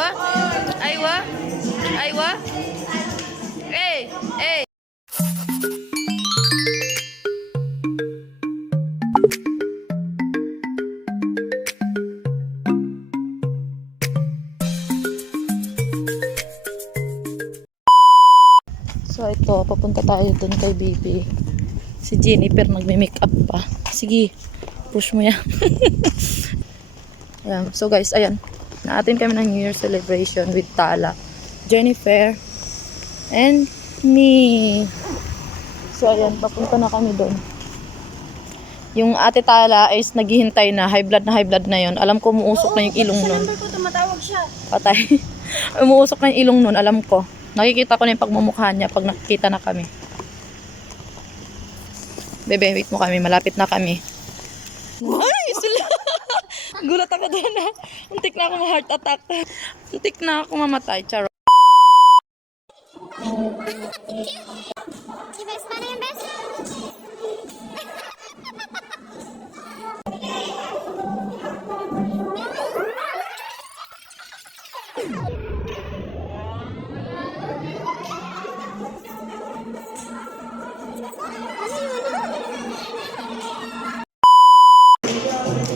Aywa? Aywa? Aywa? Eh, eh. So ito, papunta tayo dun kay baby. Si Jennifer nagme-makeup pa. Sige, push mo yan. Ayan. So guys, ayan. Naatin kami ng New Year celebration with Tala, Jennifer, and me. So ayan, papunta na kami dun. Yung ate Tala is naghihintay na, high blood na yon. Alam ko umuusok na yung ilong nun. Sa number ko tumatawag siya. Patay. Umuusok na yung ilong nun, alam ko. Nakikita ko na yung pagmumukha niya pag nakikita na kami. Bebe, wait mo kami. Malapit na kami. Ay, sila. Gulat ako doon na. Muntik na ako ma-heart attack. Muntik na ako mamatay. Charo.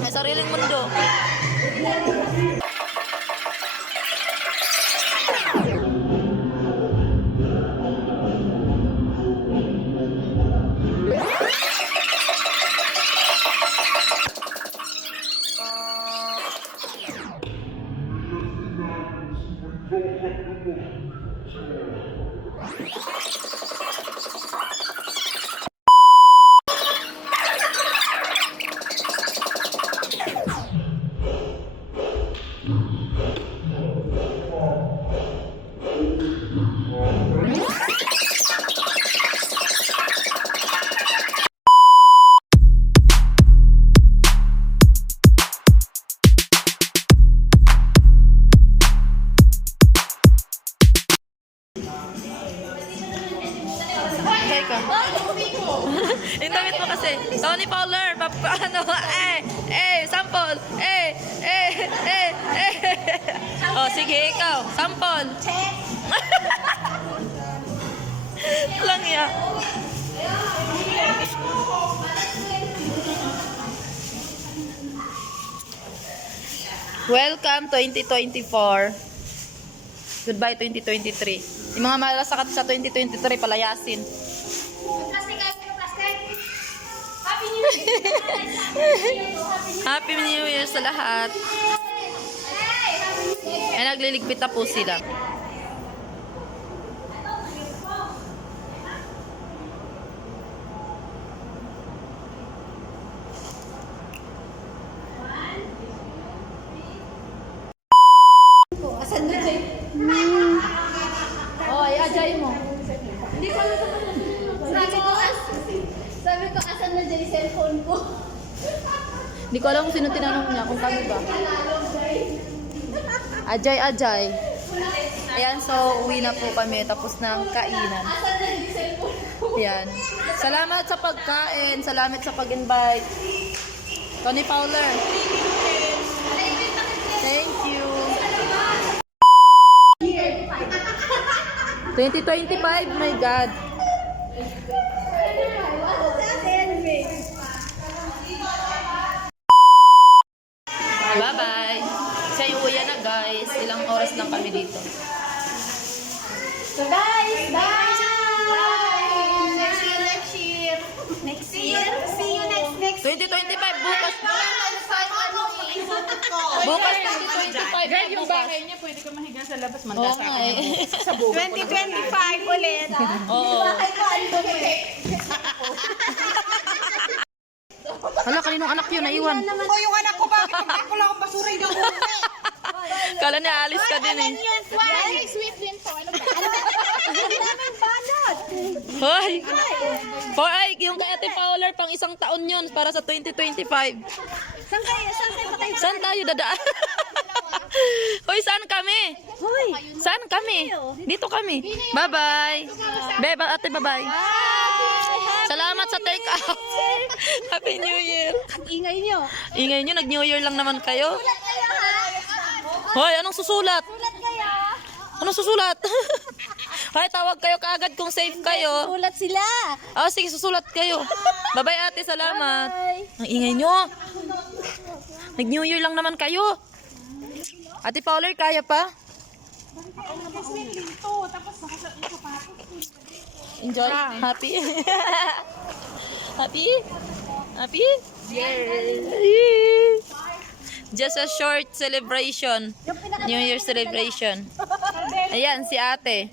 May sariling mundo. Intamit mo kasi. Tony Fowler, paano? Sample. Oh, sige, ikaw. Sample. Check. Lang ya. Welcome 2024. Goodbye 2023. Yung mga malasakat sa 2023 palayasin. Happy New Year! Happy New Year sa lahat. Ay, nagliligpit na po sila. Asan na Jay? Oh, ay, ajay mo. Hindi ko alam sabi ko, asan na Jay cellphone ko? Hindi ko alam kung sino tinanong niya, kung kami ba. Ajay. Ayan, so uwi na po kami. Tapos na ang kainan. Asan na Jay cellphone ko? Ayan. Salamat sa pagkain. Salamat sa pag-invite. Tony Fowler. Thank you. 2025, my God. Bye-bye. Siya yung uwi na, guys. Ilang oras lang kami dito. So guys, bye! Next year. See you next 2025, bukas. Bukas 2025. Girl, yung bahay niya, pwede ka mahiga sa labas. Oo Manda nga eh. sa bubo. 2025 ulit. Oo. Hala, kaninong anak yun? Naiwan. O, yung anak ko, bakit ako lang ang basura yung umuwi? Kala niya alis ka din eh. Very sweet din po. Ano ba? Daming banat. Hoy! Hoy, yung kay Ate Fowler, pang isang taon yun para sa 2025. Saan kayo ba kayo? Saan tayo dadaan? Hoy, saan kami? Hoy! Saan kami? Dito kami. Bye-bye. Bye, ate, bye-bye. Salamat sa take out. Happy New Year. Ang ingay nyo. Ingay nyo, nag-New Year lang naman kayo. Hoy, anong susulat? Ano susulat? Hay, tawag kayo kaagad kung safe kayo. Ulat sila. Oh, sige, susulat kayo. Bye-bye, ate. Salamat. Bye. Ang ingay nyo. Nag-New Year lang naman kayo. Ate Fowler, kaya pa? Enjoy. Happy? Happy? Happy? Yay! Just a short celebration. New Year celebration. Ayan, si ate.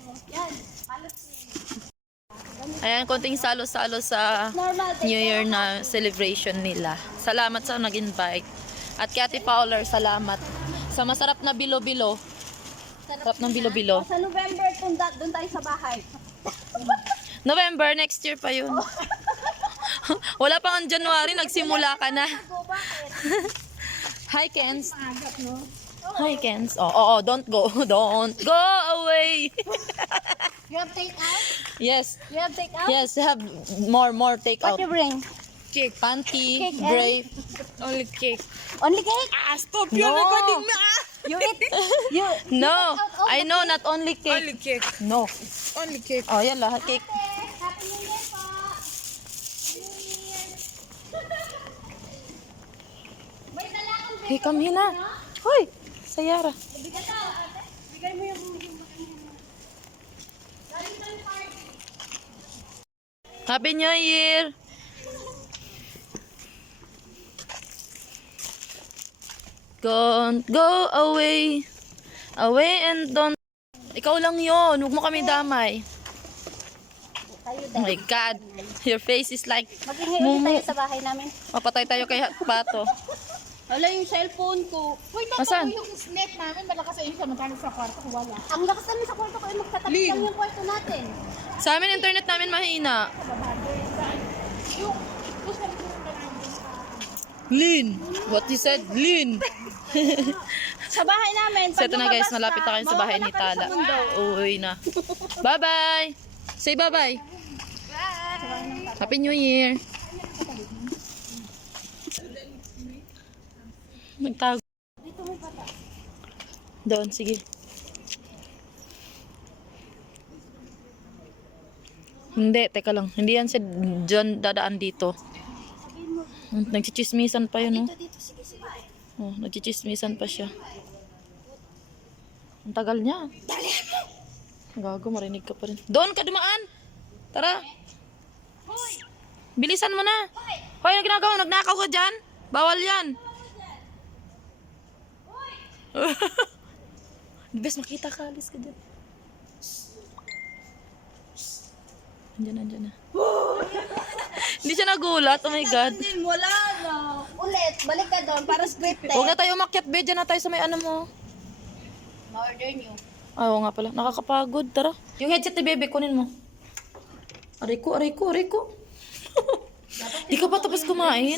Ayan, konting salo-salo sa New Year na celebration nila. Salamat sa nag-invite. At kay Ate Fowler, salamat sa masarap na bilo-bilo. Sarap ng bilo-bilo. Sa November, doon tayo sa bahay. November, next year pa yun. Wala pa ang January, nagsimula ka na. Hi, Kens. Hi, Kens. Oh, don't go. Don't go away. You have take out? Yes. You have take out? Yes, have more take out. What you bring? Cake. Panty, Cake and- grape. Only cake. Only cake? Ah, stop No. yun. Recording mo ah. You eat? You No, take out all I the know, not only cake. Only cake. No. Only cake. Oh, yan lahat cake. Happy New Year po! May dala akong Hey, come here na. Hoy, Sayara. bigat ako. Bigay mo yung... Happy New Year. Don't go away. Away and don't. Ikaw lang yun. Huwag mo kami damay. Tayo Oh my God. Your face is like Maghingi ulit Mumu. tayo sa bahay namin. Mapatay tayo kay Pato. Wala yung cellphone ko. Uy, Asan? yung net namin. Malakas sa inyo. Samantala sa kwarto ko wala. Ang lakas namin sa kwarto ko ay magtatabi lang yung kwarto natin. Sa amin, internet namin mahina. Yung gusto ko yung Lin. What you said? Lin. Sa bahay namin. So ito na guys, malapit na kayo sa bahay ni Tala. Uuwi na. Bye-bye. Say bye-bye. Happy New Year. Nagtago. Doon, sige. Hindi, teka lang. Hindi yan si John dadaan dito. Nagchichismisan pa yun, oh. Dito, sige, sige. Oh, nagchichismisan pa siya. Ang tagal niya. Gago, marinig ka pa rin. Doon ka dumaan! Tara! Bilisan mo na! Hoy, ano ginagawa? Nagnakaw ka dyan? Bawal yan! Bes, makita ka. Alis ka dyan. Andyan na. Hindi siya nagulat. Oh my God. Wala na. Ulit, balik ka doon para scripted. Huwag na tayo umakyat, be. Dyan na tayo sa may ano mo. Ma-order niyo. Oo nga pala. Nakakapagod. Tara. Yung headset ni bebe, kunin mo. Aray ko. Di ka pa tapos kumain?